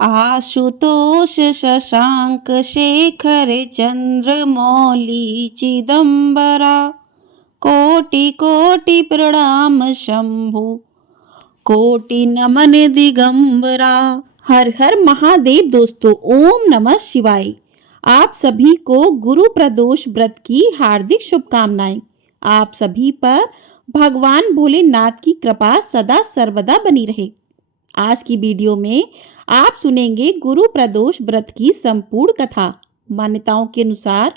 आशुतोष शशांक शेखर चंद्रमौली चिदंबरा। कोटि कोटि प्रणाम शंभु, कोटि नमन दिगंबरा। हर हर महादेव। दोस्तों, ओम नमः शिवाय। आप सभी को गुरु प्रदोष व्रत की हार्दिक शुभकामनाएं। आप सभी पर भगवान भोलेनाथ की कृपा सदा सर्वदा बनी रहे। आज की वीडियो में आप सुनेंगे गुरु प्रदोष व्रत की संपूर्ण कथा। मान्यताओं के अनुसार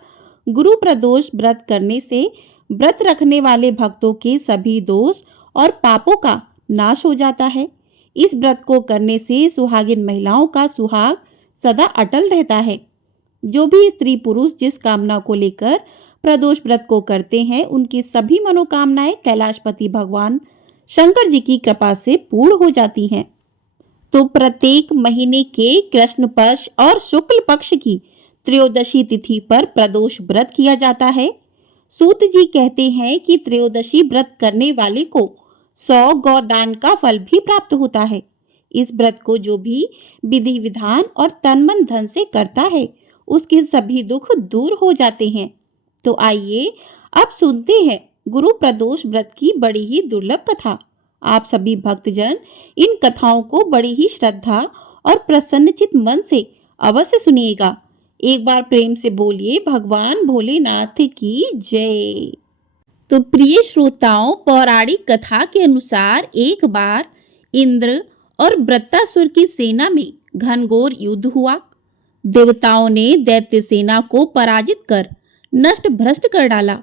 गुरु प्रदोष व्रत करने से व्रत रखने वाले भक्तों के सभी दोष और पापों का नाश हो जाता है। इस व्रत को करने से सुहागिन महिलाओं का सुहाग सदा अटल रहता है। जो भी स्त्री पुरुष जिस कामना को लेकर प्रदोष व्रत को करते हैं, उनकी सभी मनोकामनाएं कैलाशपति भगवान शंकर जी की कृपा से पूर्ण हो जाती हैं। तो प्रत्येक महीने के कृष्ण पक्ष और शुक्ल पक्ष की त्रयोदशी तिथि पर प्रदोष व्रत किया जाता है। सूत जी कहते हैं कि त्रयोदशी व्रत करने वाले को 100 गौदान का फल भी प्राप्त होता है। इस व्रत को जो भी विधि विधान और तन मन धन से करता है, उसके सभी दुख दूर हो जाते हैं। तो आइए अब सुनते हैं गुरु प्रदोष व्रत की बड़ी ही दुर्लभ कथा। आप सभी भक्तजन इन कथाओं को बड़ी ही श्रद्धा और प्रसन्नचित मन से अवश्य सुनिएगा। एक बार प्रेम से बोलिए भगवान भोलेनाथ की जय। तो प्रिय श्रोताओं, पौराणिक कथा के अनुसार एक बार इंद्र और वृत्तासुर की सेना में घनघोर युद्ध हुआ। देवताओं ने दैत्य सेना को पराजित कर नष्ट भ्रष्ट कर डाला।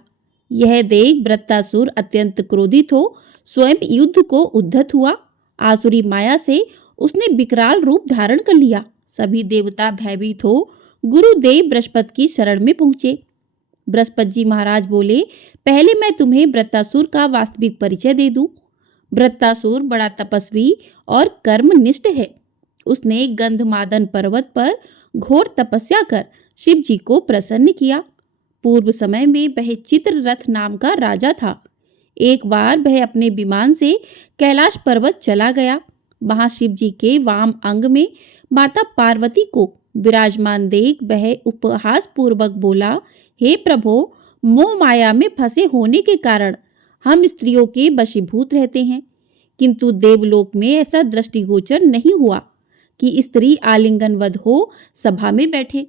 यह देख वृत्तासुर अत्यंत क्रोधित हो स्वयं युद्ध को उद्धत हुआ। आसुरी माया से उसने विकराल रूप धारण कर लिया। सभी देवता भयभीत हो गुरुदेव बृहस्पति की शरण में पहुंचे। बृहस्पति जी महाराज बोले, पहले मैं तुम्हें वृत्तासुर का वास्तविक परिचय दे दूं। वृत्तासुर बड़ा तपस्वी और कर्मनिष्ठ है। उसने गंधमादन पर्वत पर घोर तपस्या कर शिव जी को प्रसन्न किया। पूर्व समय में वह चित्ररथ नाम का राजा था। एक बार वह अपने विमान से कैलाश पर्वत चला गया। वहां शिव जी के वाम अंग में माता पार्वती को विराजमान देख वह उपहास पूर्वक बोला, हे प्रभो, मोह माया में फंसे होने के कारण हम स्त्रियों के वशीभूत रहते हैं, किंतु देवलोक में ऐसा दृष्टिगोचर नहीं हुआ कि स्त्री आलिंगनवध हो सभा में बैठे।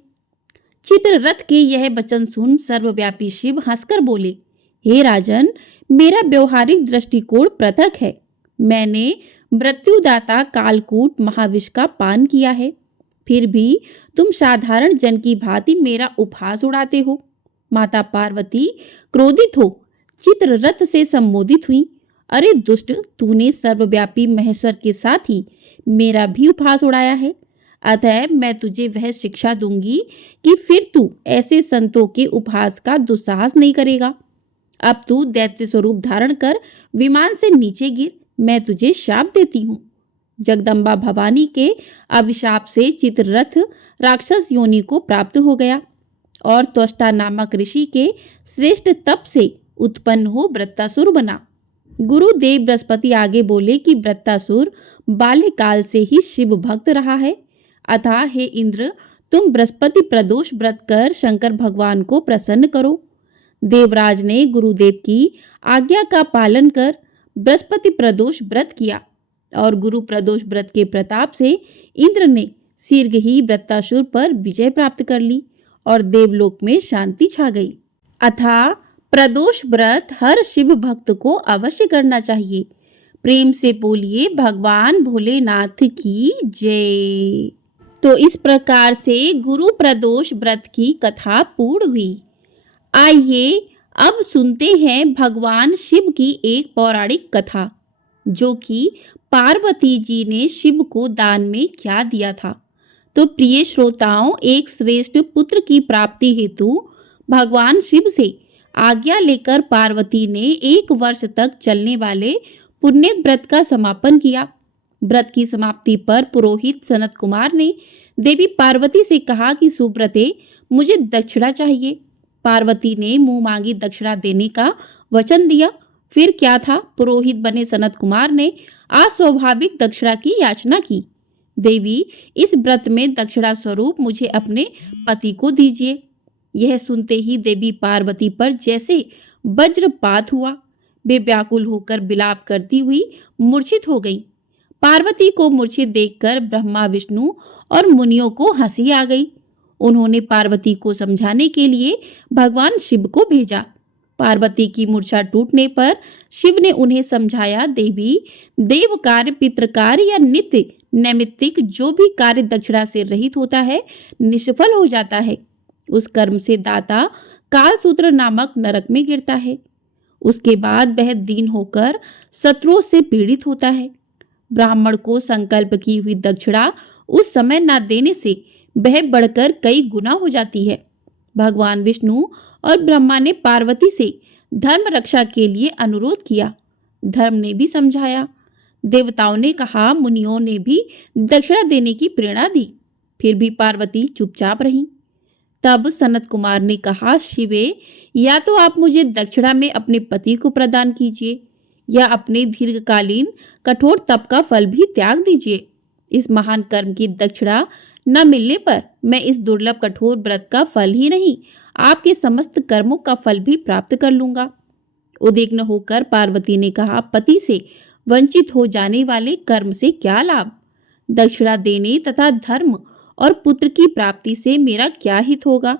चित्ररथ के यह वचन सुन सर्वव्यापी शिव हंसकर बोले, हे राजन, मेरा व्यवहारिक दृष्टिकोण पृथक है। मैंने मृत्युदाता कालकूट महाविष का पान किया है, फिर भी तुम साधारण जन की भांति मेरा उपहास उड़ाते हो। माता पार्वती क्रोधित हो चित्ररथ से संबोधित हुई, अरे दुष्ट, तूने सर्वव्यापी महेश्वर के साथ ही मेरा भी उपहास उड़ाया है। अतः मैं तुझे वह शिक्षा दूंगी कि फिर तू ऐसे संतों के उपहास का दुस्साहस नहीं करेगा। अब तू दैत्य स्वरूप धारण कर विमान से नीचे गिर, मैं तुझे शाप देती हूँ। जगदम्बा भवानी के अभिशाप से चित्ररथ राक्षस योनि को प्राप्त हो गया और त्वष्टा नामक ऋषि के श्रेष्ठ तप से उत्पन्न हो वृत्तासुर बना। गुरुदेव बृहस्पति आगे बोले कि वृत्तासुर बाल्यकाल से ही शिव भक्त रहा है। अतः हे इंद्र, तुम बृहस्पति प्रदोष व्रत कर शंकर भगवान को प्रसन्न करो। देवराज ने गुरुदेव की आज्ञा का पालन कर बृहस्पति प्रदोष व्रत किया और गुरु प्रदोष व्रत के प्रताप से इंद्र ने शीघ्र ही वृत्तासुर पर विजय प्राप्त कर ली और देवलोक में शांति छा गई। अतः प्रदोष व्रत हर शिव भक्त को अवश्य करना चाहिए। प्रेम से बोलिए भगवान भोलेनाथ की जय। तो इस प्रकार से गुरु प्रदोष व्रत की कथा पूर्ण हुई। आइए अब सुनते हैं भगवान शिव की एक पौराणिक कथा, जो कि पार्वती जी ने शिव को दान में क्या दिया था। तो प्रिय श्रोताओं, एक श्रेष्ठ पुत्र की प्राप्ति हेतु भगवान शिव से आज्ञा लेकर पार्वती ने 1 वर्ष तक चलने वाले पुण्य व्रत का समापन किया। व्रत की समाप्ति पर पुरोहित सनत कुमार ने देवी पार्वती से कहा कि सुव्रते, मुझे दक्षिणा चाहिए। पार्वती ने मुंह मांगी दक्षिणा देने का वचन दिया। फिर क्या था, पुरोहित बने सनत कुमार ने अस्वाभाविक दक्षिणा की याचना की। देवी, इस व्रत में दक्षिणा स्वरूप मुझे अपने पति को दीजिए। यह सुनते ही देवी पार्वती पर जैसे वज्रपात हुआ। वे व्याकुल होकर विलाप करती हुई मूर्छित हो गई। पार्वती को मूर्छित देखकर ब्रह्मा, विष्णु और मुनियों को हंसी आ गई। उन्होंने पार्वती को समझाने के लिए भगवान शिव को भेजा। पार्वती की मूर्छा टूटने पर शिव ने उन्हें समझाया, देवी, देव कार्य, पितृ कार्य या नित्य नैमित्तिक जो भी कार्य दक्षिणा से रहित होता है, निष्फल हो जाता है। उस कर्म से दाता कालसूत्र नामक नरक में गिरता है। उसके बाद वह दीन होकर शत्रुओं से पीड़ित होता है। ब्राह्मण को संकल्प की हुई दक्षिणा उस समय न देने से वह बढ़कर कई गुना हो जाती है। भगवान विष्णु और ब्रह्मा ने पार्वती से धर्म रक्षा के लिए अनुरोध किया। धर्म ने भी समझाया। देवताओं ने कहा, मुनियों ने भी दक्षिणा देने की प्रेरणा दी, फिर भी पार्वती चुपचाप रही। तब सनत कुमार ने कहा, शिवे, या तो आप मुझे दक्षिणा में अपने पति को प्रदान कीजिए या अपने दीर्घकालीन कठोर तप का फल भी त्याग दीजिए। इस महान कर्म की दक्षिणा न मिलने पर मैं इस दुर्लभ कठोर व्रत का फल ही नहीं, आपके समस्त कर्मों का फल भी प्राप्त कर लूंगा। उद्विग्न होकर पार्वती ने कहा, पति से वंचित हो जाने वाले कर्म से क्या लाभ? दक्षिणा देने तथा धर्म और पुत्र की प्राप्ति से मेरा क्या हित होगा?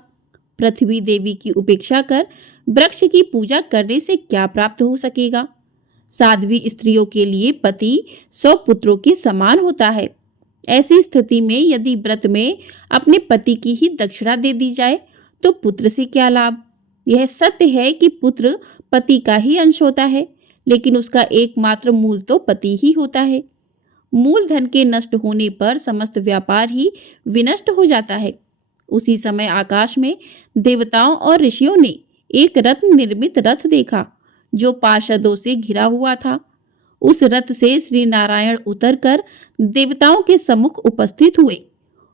पृथ्वी देवी की उपेक्षा कर वृक्ष की पूजा करने से क्या प्राप्त हो सकेगा? साध्वी स्त्रियों के लिए पति 100 पुत्रों के समान होता है। ऐसी स्थिति में यदि व्रत में अपने पति की ही दक्षिणा दे दी जाए तो पुत्र से क्या लाभ? यह सत्य है कि पुत्र पति का ही अंश होता है, लेकिन उसका एकमात्र मूल तो पति ही होता है। मूल धन के नष्ट होने पर समस्त व्यापार ही विनष्ट हो जाता है। उसी समय आकाश में देवताओं और ऋषियों ने एक रत्न निर्मित रथ देखा जो पार्षदों से घिरा हुआ था। उस रथ से श्री नारायण उतरकर देवताओं के सम्मुख उपस्थित हुए।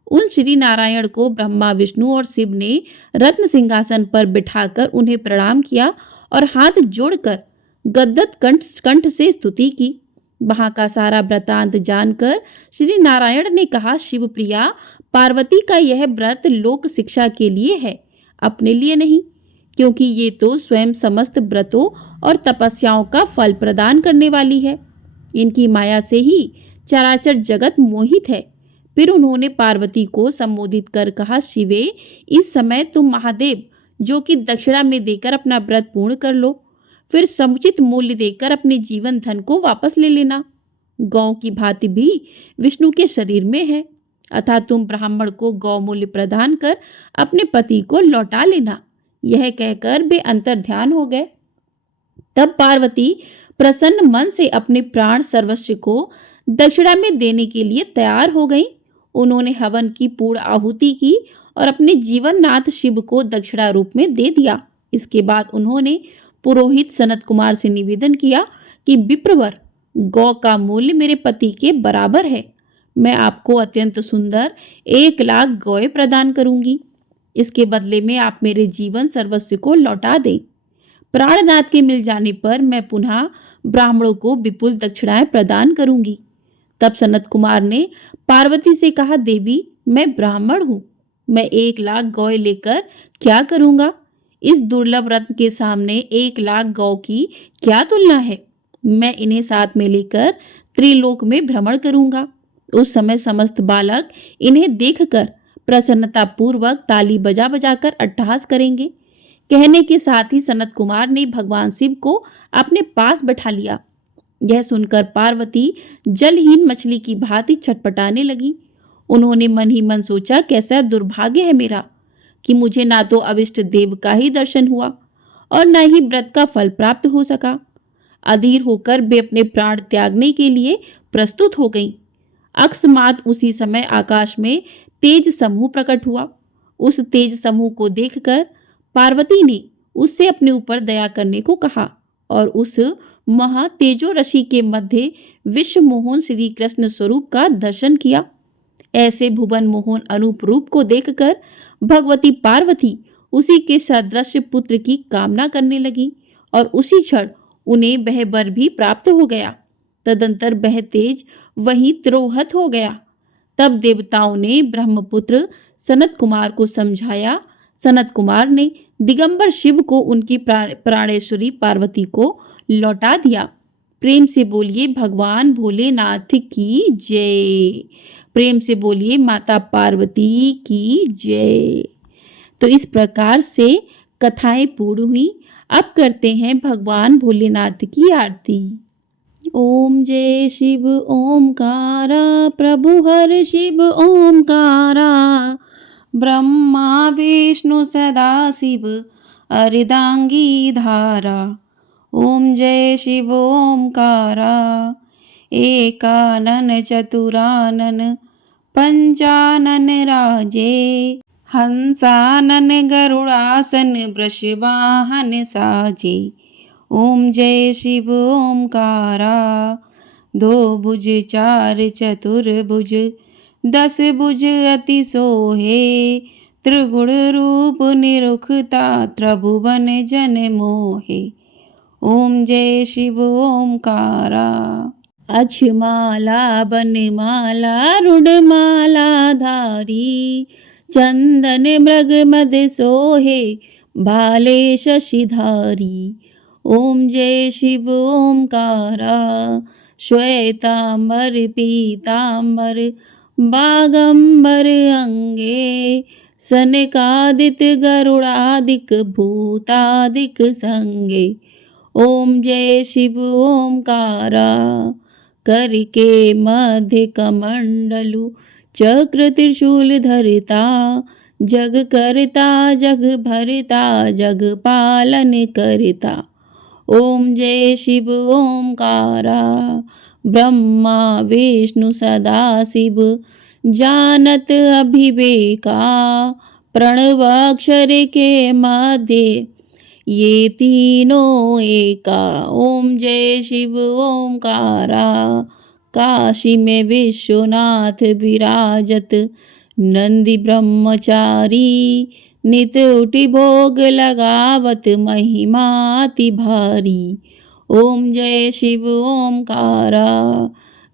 उन श्री नारायण को ब्रह्मा, विष्णु और शिव ने रत्न सिंहासन पर बिठाकर उन्हें प्रणाम किया और हाथ जोड़कर गद्गद कंठ से स्तुति की। वहां का सारा वृतांत जानकर श्री नारायण ने कहा, शिव प्रिया, पार्वती का यह व्रत लोक शिक्षा के लिए है, अपने लिए नहीं, क्योंकि ये तो स्वयं समस्त व्रतों और तपस्याओं का फल प्रदान करने वाली है। इनकी माया से ही चराचर जगत मोहित है। फिर उन्होंने पार्वती को संबोधित कर कहा, शिवे, इस समय तुम महादेव जो कि दक्षिणा में देकर अपना व्रत पूर्ण कर लो, फिर समुचित मूल्य देकर अपने जीवन धन को वापस ले लेना। गौ की भांति भी विष्णु के शरीर में है, अतः तुम ब्राह्मण को गौ मूल्य प्रदान कर अपने पति को लौटा लेना। यह कहकर वे अंतर ध्यान हो गए। तब पार्वती प्रसन्न मन से अपने प्राण सर्वस्व को दक्षिणा में देने के लिए तैयार हो गई। उन्होंने हवन की पूर्ण आहुति की और अपने जीवननाथ शिव को दक्षिणा रूप में दे दिया। इसके बाद उन्होंने पुरोहित सनत कुमार से निवेदन किया कि विप्रवर, गौ का मूल्य मेरे पति के बराबर है। मैं आपको अत्यंत सुंदर 1,00,000 गौएं प्रदान करूंगी। इसके बदले में आप मेरे जीवन सर्वस्व को लौटा दें। प्राणनाथ के मिल जाने पर मैं पुनः ब्राह्मणों को विपुल दक्षिणाएं प्रदान करूंगी। तब सनत कुमार ने पार्वती से कहा, देवी, मैं ब्राह्मण हूँ, मैं 1,00,000 गौएं लेकर क्या करूंगा? इस दुर्लभ रत्न के सामने 1,00,000 गौ की क्या तुलना है? मैं इन्हें साथ में लेकर त्रिलोक में भ्रमण करूंगा। उस समय समस्त बालक इन्हें देखकर प्रसन्नता पूर्वक ताली बजा बजाकर अट्टहास करेंगे। कहने के साथ ही सनत कुमार ने भगवान शिव को अपने पास बैठा लिया। यह सुनकर पार्वती जलहीन मछली की भांति छटपटाने लगी। उन्होंने मन ही मन सोचा, कैसा दुर्भाग्य है मेरा कि मुझे ना तो अविष्ट देव का ही दर्शन हुआ और न ही व्रत का फल प्राप्त हो सका। अधीर होकर वे अपने प्राण त्यागने के लिए प्रस्तुत हो गईं। अकस्मात उसी समय आकाश में तेज समूह प्रकट हुआ। उस तेज समूह को देखकर पार्वती ने उससे अपने ऊपर दया करने को कहा और उस महा तेजो रशि के मध्य विश्व मोहन श्री कृष्ण स्वरूप का दर्शन किया। ऐसे भुवन मोहन अनूप रूप को देखकर भगवती पार्वती उसी के सदृश पुत्र की कामना करने लगी और उसी क्षण उन्हें वह वर भी प्राप्त हो गया। तदंतर वह तेज वहीं तिरोहत हो गया। तब देवताओं ने ब्रह्मपुत्र सनत कुमार को समझाया। सनत कुमार ने दिगंबर शिव को उनकी प्राणेश्वरी पार्वती को लौटा दिया। प्रेम से बोलिए भगवान भोलेनाथ की जय। प्रेम से बोलिए माता पार्वती की जय। तो इस प्रकार से कथाएं पूर्ण हुई। अब करते हैं भगवान भोलेनाथ की आरती। ओम जय शिव ओमकारा, प्रभु हर शिव ओमकारा, ब्रह्मा विष्णु सदा शिव अर्धांगी धारा। ओम जय शिव ओमकारा, एकानन चतुरानन पंचानन राजे, हंसानन गरुड़ासन वृषवाहन साजे। ओम जय शिव ओमकारा, दो भुज चार चतुर्भुज, 10 भुज अति सोहे, त्रिगुण रूप निरुखता त्रिभुवन जन मोहे। ओम जय शिव ओमकारा, अक्षमाला बनमाला रुडमाला धारी, चंदन मृग मद सोहे, भाले शशिधारी। ओम जय शिव ओमकारा, श्वेतांबर पीतांबर बागंबर अंगे, सनकादिक गरुड़ादिक भूतादिक संगे। ओम जय शिव ओमकारा, करके मध्य कमंडलु चक्र त्रिशूल धरता, जग करता जग भरता जग पालन करता। ओम जय शिव ओमकारा, ब्रह्मा विष्णु सदा शिव जानत अभिवेका, प्रणव अक्षर के मध्य ये तीनों एका। ओम जय शिव ओमकारा, काशी में विश्वनाथ विराजत, नंदी ब्रह्मचारी, नित उठि भोग लगावत, महिमा अति भारी। ओम जय शिव ओमकारा,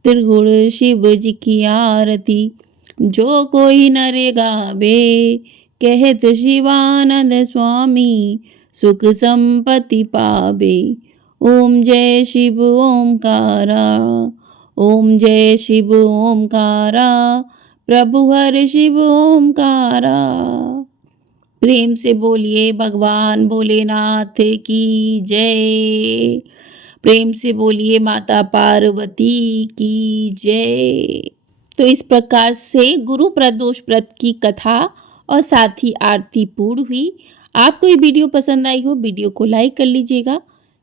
त्रिगुण शिव जी की आरती, जो कोई नर गावे, कहत शिवानंद स्वामी, सुख संपत्ति पावे। ओम जय शिव ओमकारा, ओम जय शिव ओमकारा, प्रभु हर शिव ओमकारा। प्रेम से बोलिए भगवान भोलेनाथ की जय। प्रेम से बोलिए माता पार्वती की जय। तो इस प्रकार से गुरु प्रदोष व्रत की कथा और साथ ही आरती पूर्ण हुई। आपको ये वीडियो पसंद आई हो, वीडियो को लाइक कर लीजिएगा।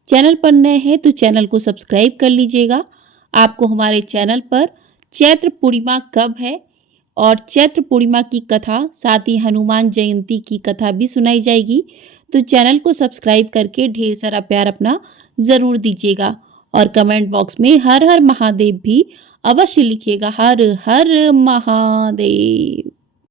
चैनल पर नए हैं तो चैनल को सब्सक्राइब कर लीजिएगा। आपको हमारे चैनल पर चैत्र पूर्णिमा कब है और चैत्र पूर्णिमा की कथा, साथ ही हनुमान जयंती की कथा भी सुनाई जाएगी। तो चैनल को सब्सक्राइब करके ढेर सारा प्यार अपना ज़रूर दीजिएगा और कमेंट बॉक्स में हर हर महादेव भी अवश्य लिखिएगा। हर हर महादेव।